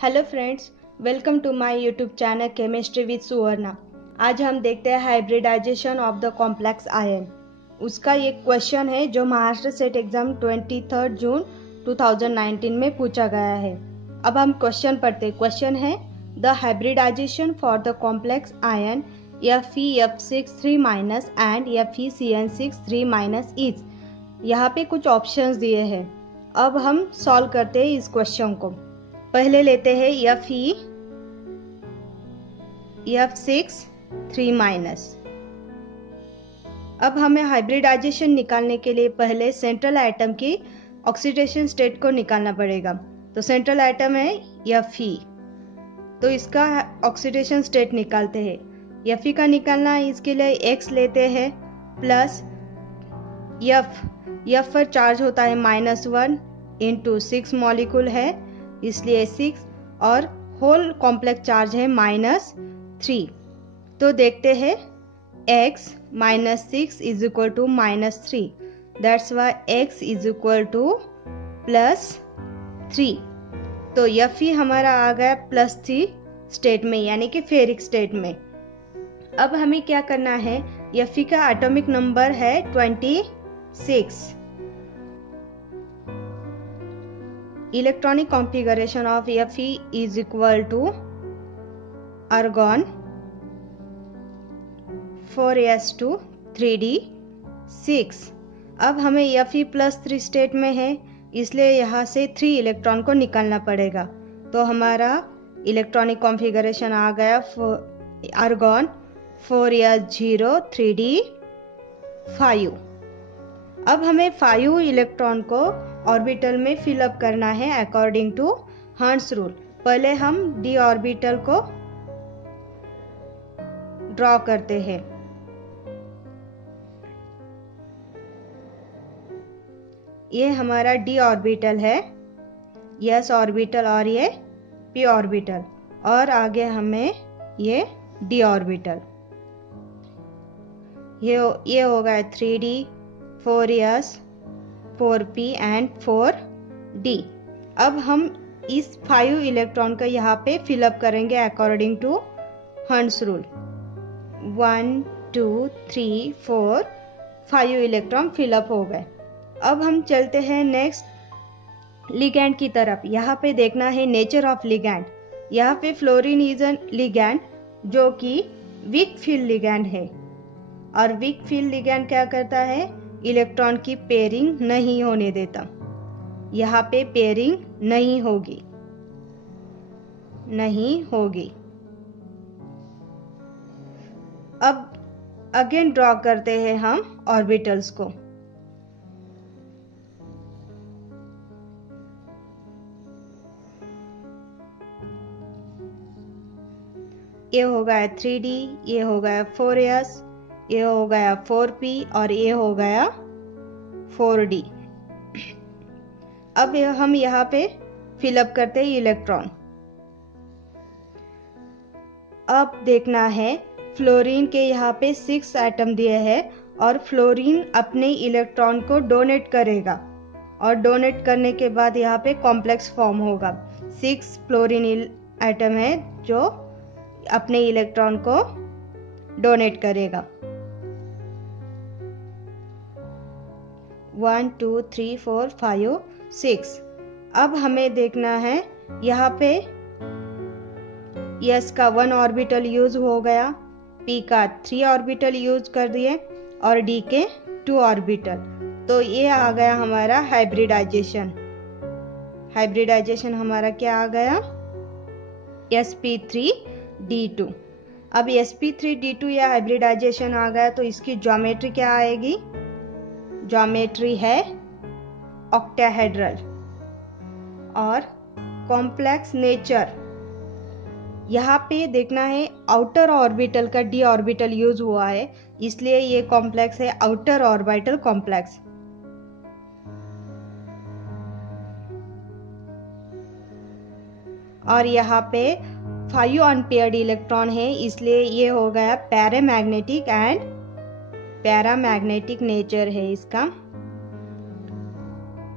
Hello friends, welcome to my YouTube channel chemistry with Suvarna. आज हम देखते हैं hybridisation of the complex ion. उसका एक क्वेश्चन है जो महाराष्ट्र सेट एग्जाम 23 जून 2019 में पूछा गया है। अब हम क्वेश्चन पढ़ते हैं। क्वेश्चन है the hybridization for the complex ion FeF6 3- and FeCN6 3- is. यहाँ पे कुछ ऑप्शंस दिए हैं। अब हम सॉल्व करते हैं इस क्वेश्चन को। पहले लेते हैं F6 3-। अब हमें हाइब्रिडाइजेशन निकालने के लिए पहले सेंट्रल एटम की ऑक्सीडेशन स्टेट को निकालना पड़ेगा। तो सेंट्रल एटम है Fe, तो इसका ऑक्सीडेशन स्टेट निकालते हैं। Fe का निकालना है, इसके लिए X लेते हैं प्लस F पर चार्ज होता है -1 इंटू 6 मॉलिक्यूल है, इसलिए 6, और होल कॉम्प्लेक्स चार्ज है -3। तो देखते हैं x -6 is equal to -3, that's why x is equal to +3। तो Fe हमारा आ गया +3 स्टेट में, यानी कि फेरिक स्टेट में। अब हमें क्या करना है, Fe का एटॉमिक नंबर है 26। Electronic configuration of Fe is equal to argon 4s2 3d6। अब हमें Fe +3 स्टेट में है, इसलिए यहाँ से 3 इलेक्ट्रॉन को निकालना पड़ेगा। तो हमारा इलेक्ट्रॉनिक कॉन्फ़िगरेशन आ गया आर्गॉन 4s0 3d5। अब हमें 5 इलेक्ट्रॉन को ऑर्बिटल में फिलअप करना है अकॉर्डिंग टू हर्ट्ज रूल। पहले हम डी ऑर्बिटल को ड्रॉ करते हैं। ये हमारा डी ऑर्बिटल है, एस ऑर्बिटल, और ये पी ऑर्बिटल, और आगे हमें ये डी ऑर्बिटल। ये हो गया 3d 4s 4p and 4d। अब हम इस 5 इलेक्ट्रॉन को यहाँ पे फिलअप करेंगे according to hertz rule. 1 2 3 4 5 electron fill up हो गए। अब हम चलते हैं नेक्स्ट लिगैंड की तरफ। यहाँ पे देखना है नेचर ऑफ लिगैंड। यहाँ पे फ्लोरीन इज एन लिगैंड जो कि वीक फील्ड लिगैंड है, और वीक फील्ड लिगैंड क्या करता है, इलेक्ट्रॉन की पेयरिंग नहीं होने देता। यहाँ पे पेयरिंग नहीं होगी। अब अगेन ड्रॉ करते हैं हम ऑर्बिटल्स को। ये हो गया 3d, ये हो गया 4s, ये हो गया 4p, और ये हो गया 4d। अब हम यहाँ पे फिलअप करते हैं इलेक्ट्रॉन। अब देखना है फ्लोरीन के यहाँ पे 6 एटम दिए हैं, और फ्लोरीन अपने इलेक्ट्रॉन को डोनेट करेगा, और डोनेट करने के बाद यहाँ पे कॉम्प्लेक्स फॉर्म होगा। 6 फ्लोरीन एटम है जो अपने इलेक्ट्रॉन को डोनेट करेगा। 1 2 3 4 5 6। अब हमें देखना है यहाँ पे S का 1 ऑर्बिटल यूज हो गया, P का 3 ऑर्बिटल यूज कर दिए, और D के 2 ऑर्बिटल। तो ये आ गया हमारा हाइब्रिडाइजेशन। हमारा क्या आ गया, sp3d2। अब sp3d2 या हाइब्रिडाइजेशन आ गया, तो इसकी ज्योमेट्री क्या आएगी, ज्योमेट्री है ऑक्टाहेड्रल। और कॉम्प्लेक्स नेचर, यहाँ पे देखना है आउटर ऑर्बिटल का d ऑर्बिटल यूज हुआ है, इसलिए ये कॉम्प्लेक्स है आउटर ऑर्बिटल कॉम्प्लेक्स। और यहाँ पे 5 अनपेयर्ड इलेक्ट्रॉन है, इसलिए ये हो गया पैरामैग्नेटिक एंड पैरामैग्नेटिक नेचर है इसका,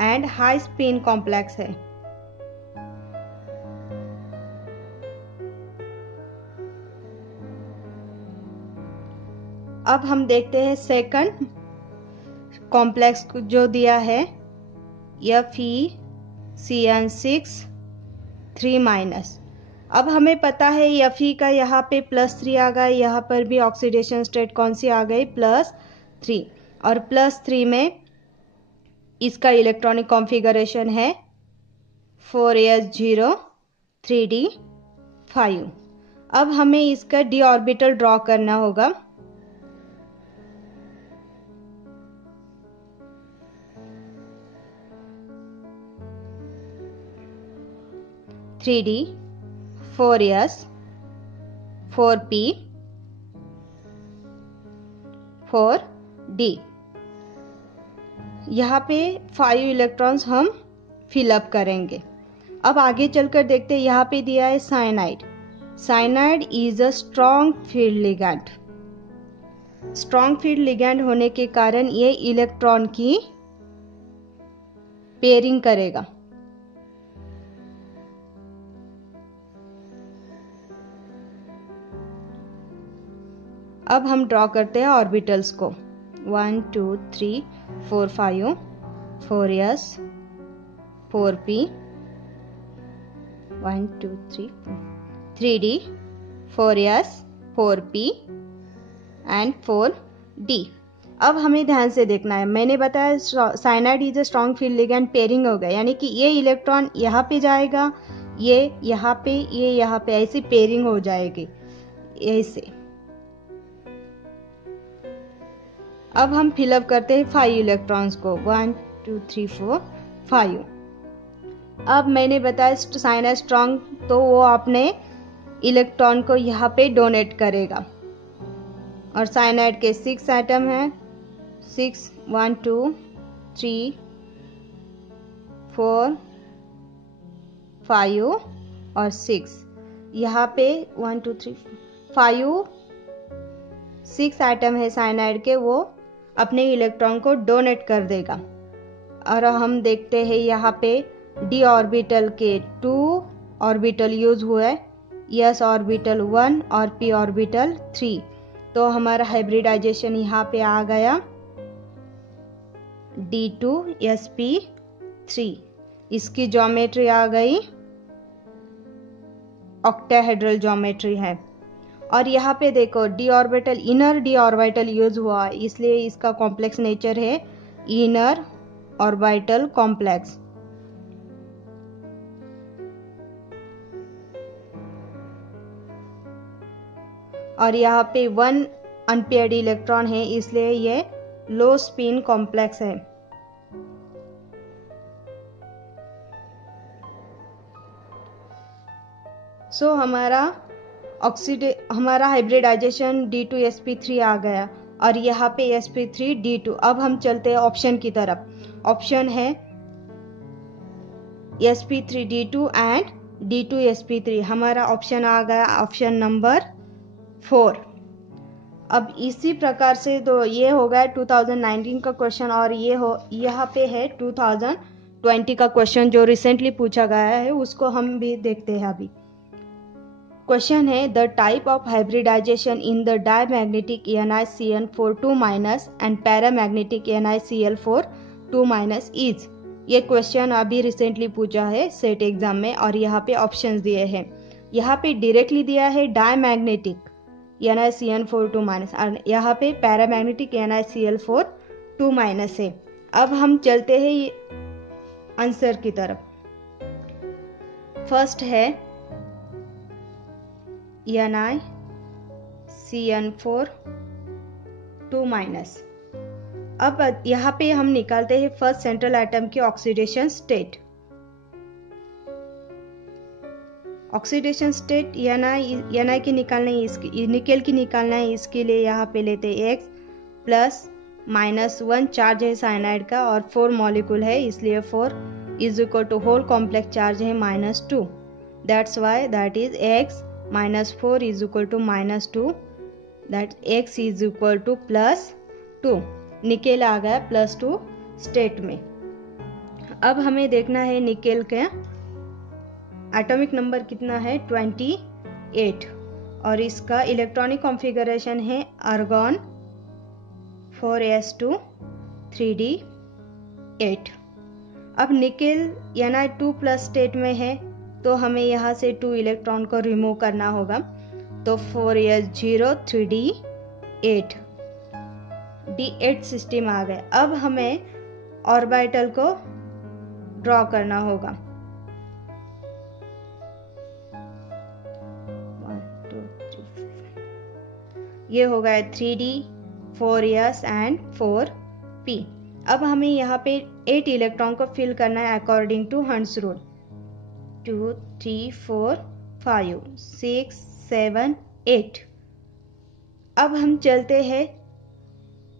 एंड हाई स्पिन कॉम्प्लेक्स है। अब हम देखते हैं सेकंड कॉम्प्लेक्स जो दिया है FeCN6 3-। अब हमें पता है Fe का यहाँ पे +3 आ गया, यहाँ पर भी ऑक्सीडेशन स्टेट कौन सी आ गई +3, और +3 में इसका इलेक्ट्रॉनिक कॉन्फ़िगरेशन है 4s0 3d5। अब हमें इसका d ऑर्बिटल ड्रॉ करना होगा। Three D 4s 4p 4d। यहाँ पे 5 इलेक्ट्रॉन्स हम फिलअप करेंगे। अब आगे चलकर देखते हैं, यहाँ पे दिया है cyanide. Cyanide is a strong field ligand. Strong field ligand होने के कारण ये इलेक्ट्रॉन की पेयरिंग करेगा। अब हम ड्रॉ करते हैं ऑर्बिटल्स को। 1 2 3 4 5 4s 4p 1 2 3 4 3d 4s 4p and 4d। अब हमें ध्यान से देखना है, मैंने बताया cyanide is a strong field ligand, pairing हो गया, यानी कि ये इलेक्ट्रॉन यहाँ पे जाएगा, ये यहाँ पे, ये यहाँ पे, ऐसी पेयरिंग हो जाएगी ऐसे। अब हम फिलअप करते हैं 5 इलेक्ट्रॉन्स को। 1 2 3 4 5। अब मैंने बताया साइनाइड स्ट्रॉन्ग, तो वो अपने इलेक्ट्रॉन को यहाँ पे डोनेट करेगा। और साइनाइड के 6 एटम हैं, 6 1 2 3 4 5 और 6। यहाँ पे 1 2 3 5 6 एटम है साइनाइड के, वो अपने इलेक्ट्रॉन को डोनेट कर देगा। और हम देखते हैं यहाँ पे d ऑर्बिटल के 2 ऑर्बिटल यूज हुए, s ऑर्बिटल 1 और p ऑर्बिटल 3। तो हमारा हाइब्रिडाइजेशन यहाँ पे आ गया D2sp3। इसकी ज्योमेट्री आ गई ऑक्टाहेड्रल ज्योमेट्री है। और यहाँ पे देखो d orbital, inner d orbital use हुआ, इसलिए इसका कॉम्प्लेक्स नेचर है इनर ऑर्बिटल कॉम्प्लेक्स। और यहाँ पे 1 अनपेयर्ड इलेक्ट्रॉन है, इसलिए ये लो स्पिन कॉम्प्लेक्स है। सो हमारा हाइब्रिडाइजेशन D2sp3 आ गया, और यहाँ पे sp3d2। अब हम चलते हैं ऑप्शन की तरफ। ऑप्शन है sp3d2 एंड D2sp3। हमारा ऑप्शन आ गया ऑप्शन नंबर 4। अब इसी प्रकार से तो ये हो गया 2019 का क्वेश्चन, और यहाँ पे है 2020 का क्वेश्चन जो रिसेंटली पूछा गया है, उसको हम भी देखते हैं अभी। क्वेश्चन है the type of hybridization in the diamagnetic NiCN4 2- and paramagnetic NiCl4 2- is. ये क्वेश्चन अभी रिसेंटली पूछा है सेट एग्जाम में, और यहाँ पे ऑप्शंस दिए हैं। यहाँ पे डायरेक्टली दिया है डायमैग्नेटिक NiCN4 2- और यहाँ पे पैरामैग्नेटिक NiCl4 2- है। अब हम चलते हैं आंसर की तरफ। फर्स्ट है NiCN4 2-। अब यहाँ पे हम निकालते हैं फर्स्ट सेंट्रल एटम की oxidation state. Oxidation state Ni की निकालना है, इसकी निकेल की निकालना है, इसके लिए यहाँ पे लेते हैं X +-1 चार्ज है साइनाइड का, और 4 मॉलिक्यूल है, इसलिए 4 = होल कॉम्प्लेक्स चार्ज है -2। That's why that is X -4 = -2, दैट X = +2। निकेल आ गया +2 स्टेट में। अब हमें देखना है निकेल का एटॉमिक नंबर कितना है 28, और इसका इलेक्ट्रॉनिक कॉन्फ़िगरेशन है आर्गॉन 4s2 3d8। अब निकेल Na2+ स्टेट में है तो हमें यहाँ से 2 इलेक्ट्रॉन को रिमूव करना होगा, तो 4s0 3d8 d8 सिस्टम आ गए। अब हमें ऑर्बिटल को ड्रॉ करना होगा। 1 2 3 4 ये हो गया 3d 4s एंड 4p। अब हमें यहाँ पे 8 इलेक्ट्रॉन को फिल करना है अकॉर्डिंग टू हंट्स रूल। 2 3 4 5 6 7 8। अब हम चलते हैं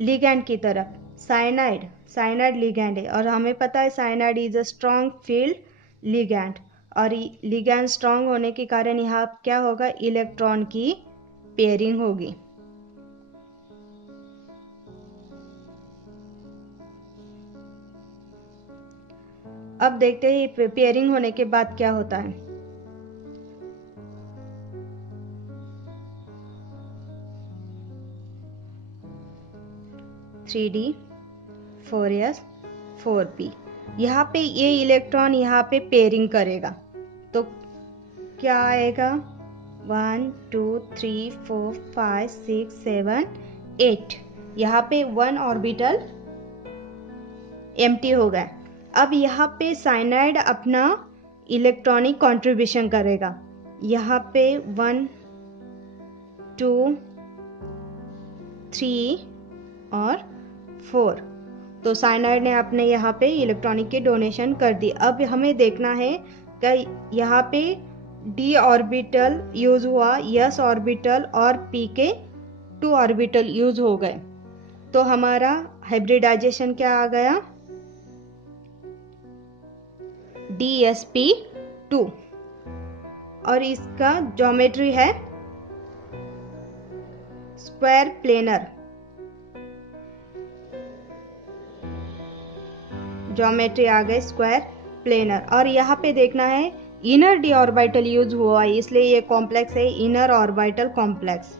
लिगैंड की तरफ। साइनाइड लिगैंड है और हमें पता है cyanide is a strong field ligand, और लिगैंड स्ट्रॉन्ग होने के कारण यहाँ क्या होगा, इलेक्ट्रॉन की पेयरिंग होगी। अब देखते हैं पेयरिंग होने के बाद क्या होता है। Three D 4s 4p। यहाँ पे ये इलेक्ट्रॉन यहाँ पे पेयरिंग करेगा तो क्या आएगा, 1 2 3 4 5 6 7 8। यहाँ पे 1 ऑर्बिटल एम्प्टी हो गया। अब यहाँ पे साइनाइड अपना इलेक्ट्रॉनिक कंट्रीब्यूशन करेगा। यहाँ पे 1 2 3 और 4, तो साइनाइड ने अपने यहाँ पे इलेक्ट्रॉनिक के डोनेशन कर दी। अब हमें देखना है कि यहाँ पे d ऑर्बिटल यूज हुआ, s ऑर्बिटल और p के 2 ऑर्बिटल यूज हो गए, तो हमारा हाइब्रिडाइजेशन क्या आ गया, dsp2। और इसका ज्योमेट्री है स्क्वायर प्लेनर। ज्योमेट्री आ गए स्क्वायर प्लेनर। और यहाँ पे देखना है इनर डी ऑर्बिटल यूज हुआ है, इसलिए ये कॉम्प्लेक्स है इनर ऑर्बिटल कॉम्प्लेक्स।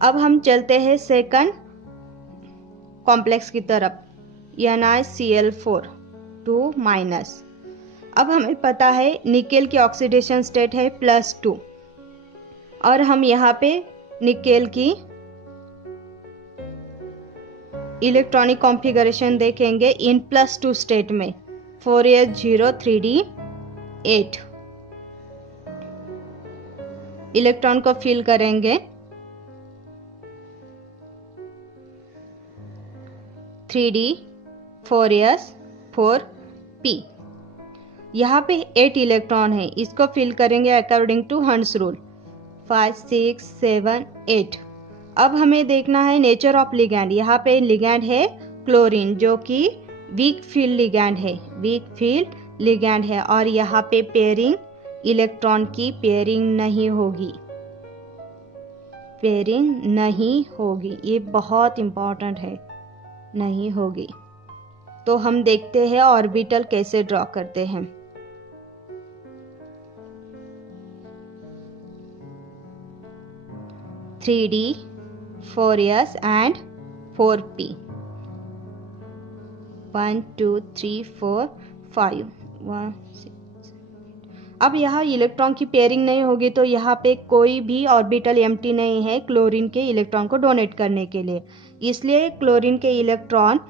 अब हम चलते हैं सेकंड कॉम्प्लेक्स की तरफ, NiCl4 2-। अब हमें पता है निकेल की ऑक्सीडेशन स्टेट है +2, और हम यहाँ पे निकेल की इलेक्ट्रॉनिक कॉन्फ़िगरेशन देखेंगे इन +2 स्टेट में, 4s0 3d8। इलेक्ट्रॉन को फिल करेंगे 3d 4s 4p। यहाँ पे 8 इलेक्ट्रॉन है, इसको फिल करेंगे अकॉर्डिंग टू हंट्स रूल 5 6 7 8। अब हमें देखना है नेचर ऑफ लिगैंड। यहाँ पे लिगैंड है क्लोरीन, जो कि वीक फील्ड लिगैंड है, और यहाँ पे पेयरिंग इलेक्ट्रॉन की पेयरिंग नहीं होगी, ये बहुत इंपॉर्टेंट है, नहीं होगी। तो हम देखते हैं ऑर्बिटल कैसे ड्रॉ करते हैं। Three D 4s and 4p 1 2 3 4 5 1 6। अब यहाँ इलेक्ट्रॉन की पेयरिंग नहीं होगी तो यहाँ पे कोई भी ऑर्बिटल एम्प्टी नहीं है क्लोरीन के इलेक्ट्रॉन को डोनेट करने के लिए, इसलिए क्लोरीन के इलेक्ट्रॉन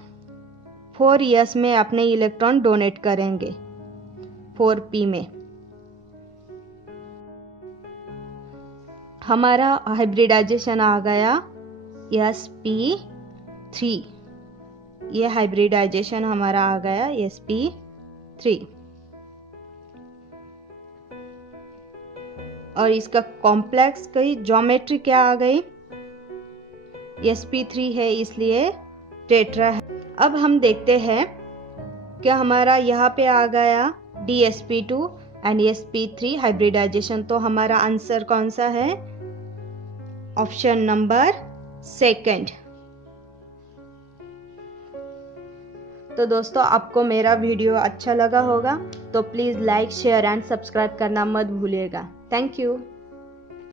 4s में अपने इलेक्ट्रॉन डोनेट करेंगे 4p में। हमारा हाइब्रिडाइजेशन आ गया sp3। ये हाइब्रिडाइजेशन हमारा आ गया sp3, और इसका कॉम्प्लेक्स की ज्योमेट्री क्या आ गई, sp3 है इसलिए टेट्रा है। अब हम देखते हैं कि हमारा यहाँ पे आ गया dsp2 एंड sp3 हाइब्रिडाइजेशन, तो हमारा आंसर कौन सा है, ऑप्शन नंबर 2। तो दोस्तों आपको मेरा वीडियो अच्छा लगा होगा तो please like share and subscribe करना मत भूलिएगा। Thank you.